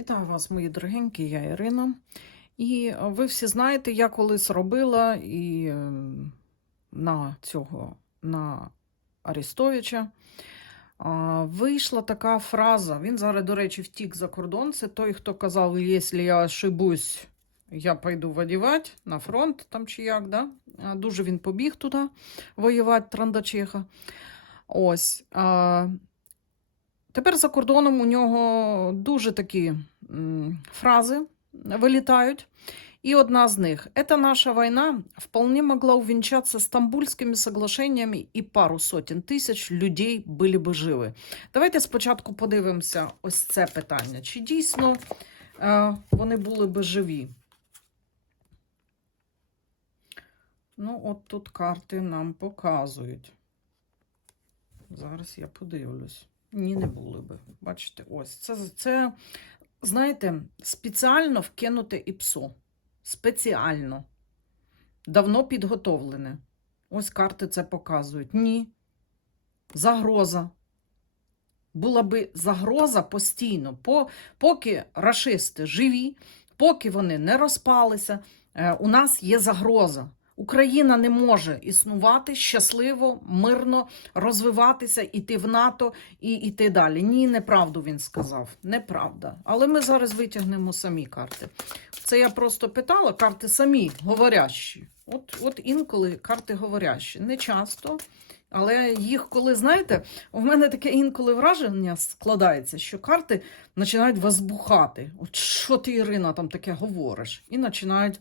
Вітаю вас, мої дорогенькі, я Ірина. І е, ви всі знаєте, я колись робила і е, на цього на Арестовича вийшла така фраза. Він зараз, до речі, втік за кордон. Це той, хто казав, якщо я ошибусь, я пойду воювати на фронт, там чи як, да? Дуже він побіг туди воювати, Трандачеха. Ось. Тепер за кордоном у нього дуже такі фрази вилітають. И одна из них. Эта наша война вполне могла увенчаться стамбульскими соглашениями і пару сотень тисяч людей були би живі. Давайте спочатку подивимося ось це питання. Чи дійсно е, вони були би живі? Ну, от тут карти нам показують. Зараз я подивлюсь. Ні, не були би. Бачите, ось. Це, це знаєте, спеціально вкинуте іпсо. Спеціально. Давно підготовлене. Ось карти це показують. Ні. Загроза. Була би загроза постійно, по, поки рашисти живі, поки вони не розпалися, е, у нас є загроза. Україна не може існувати щасливо, мирно, розвиватися, іти в НАТО і йти далі. Ні, неправду він сказав. Неправда. Але ми зараз витягнемо самі карти. Це я просто питала, карти самі говорящі. От, от інколи карти говорящі. Не часто. Але їх, коли знаєте, у мене таке інколи враження складається, що карти починають возбухати. От що ти, Ірина, там таке говориш? І починають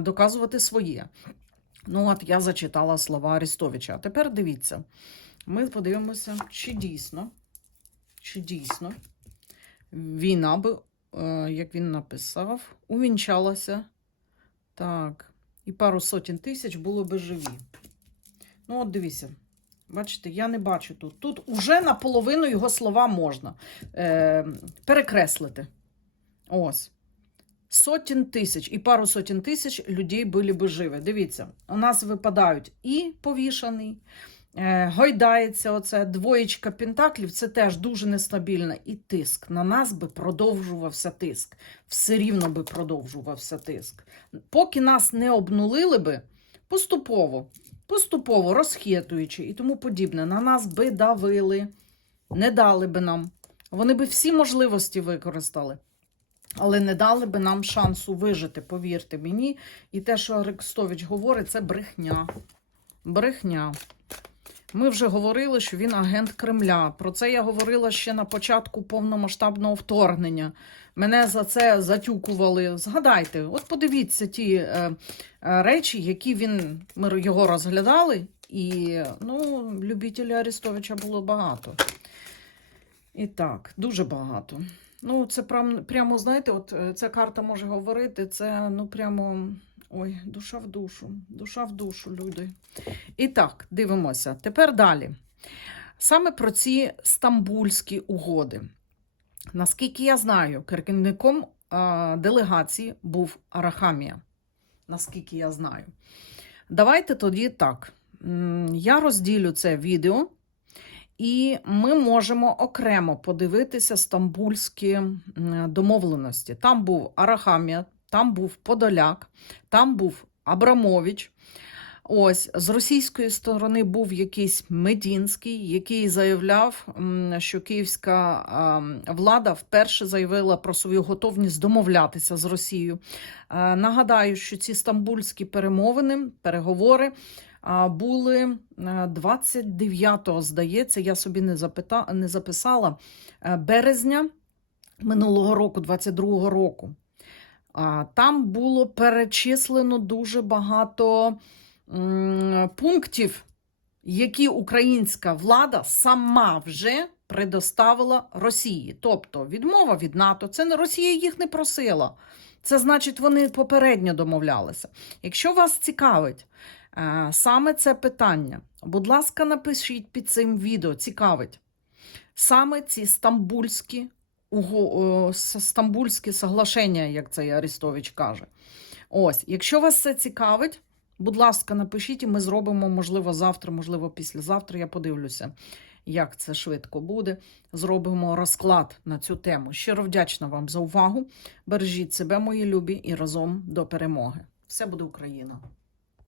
доказувати своє. Ну, от я зачитала слова Арестовича. А тепер дивіться, ми подивимося, чи дійсно, чи дійсно війна би, е, як він написав, увінчалася. Так, і пару сотень тисяч було би живі. Ну, от дивіться. Бачите, я не бачу тут. Тут уже наполовину його слова можна е, перекреслити. Ось. Сотень тисяч і пару сотень тисяч людей були би живі. Дивіться, у нас випадають і повішаний, е, гойдається оце двоєчка пентаклів, це теж дуже нестабільно. І тиск. На нас би продовжувався тиск. Все рівно би продовжувався тиск. Поки нас не обнулили би, поступово, поступово розхитуючи і тому подібне, на нас би давили, не дали би нам. Вони би всі можливості використали. Але не дали би нам шансу вижити, повірте мені. І те, що Арестович говорить, це брехня. Брехня. Ми вже говорили, що він агент Кремля. Про це я говорила ще на початку повномасштабного вторгнення. Мене за це затюкували. Згадайте, от подивіться ті е, е, речі, які він, ми його розглядали, і ну, любителів Арестовича було багато. І так, дуже багато. Ну, це прям, прямо, знаєте, от е, ця карта може говорити, це ну прямо. Ой, душа в душу, душа в душу, люди. І так, дивимося. Тепер далі. Саме про ці стамбульські угоди. Наскільки я знаю, керівником делегації був Арахамія. Наскільки я знаю. Давайте тоді так. Я розділю це відео. І ми можемо окремо подивитися стамбульські домовленості. Там був Арахамія, там був Подоляк, там був Абрамович. Ось з російської сторони був якийсь Медінський, який заявляв, що київська влада вперше заявила про свою готовність домовлятися з Росією. Е, Нагадаю, що ці стамбульські перемовини, переговори були е, 29-го, здається, я собі не, запита... не записала е, березня минулого року, 22-го року. Там було перечислено дуже багато пунктів, які українська влада сама вже предоставила Росії. Тобто відмова від НАТО, це Росія їх не просила. Це значить, вони попередньо домовлялися. Якщо вас цікавить е, саме це питання, будь ласка, напишіть під цим відео, цікавить. Саме ці стамбульські, уго, стамбульські соглашення, як це Арестович каже. Ось, якщо вас це цікавить, будь ласка, напишіть, і ми зробимо, можливо, завтра, можливо, післязавтра, я подивлюся. як це швидко буде. Зробимо розклад на цю тему. Щиро вдячна вам за увагу. Бережіть себе, мої любі, і разом до перемоги. Все буде Україна!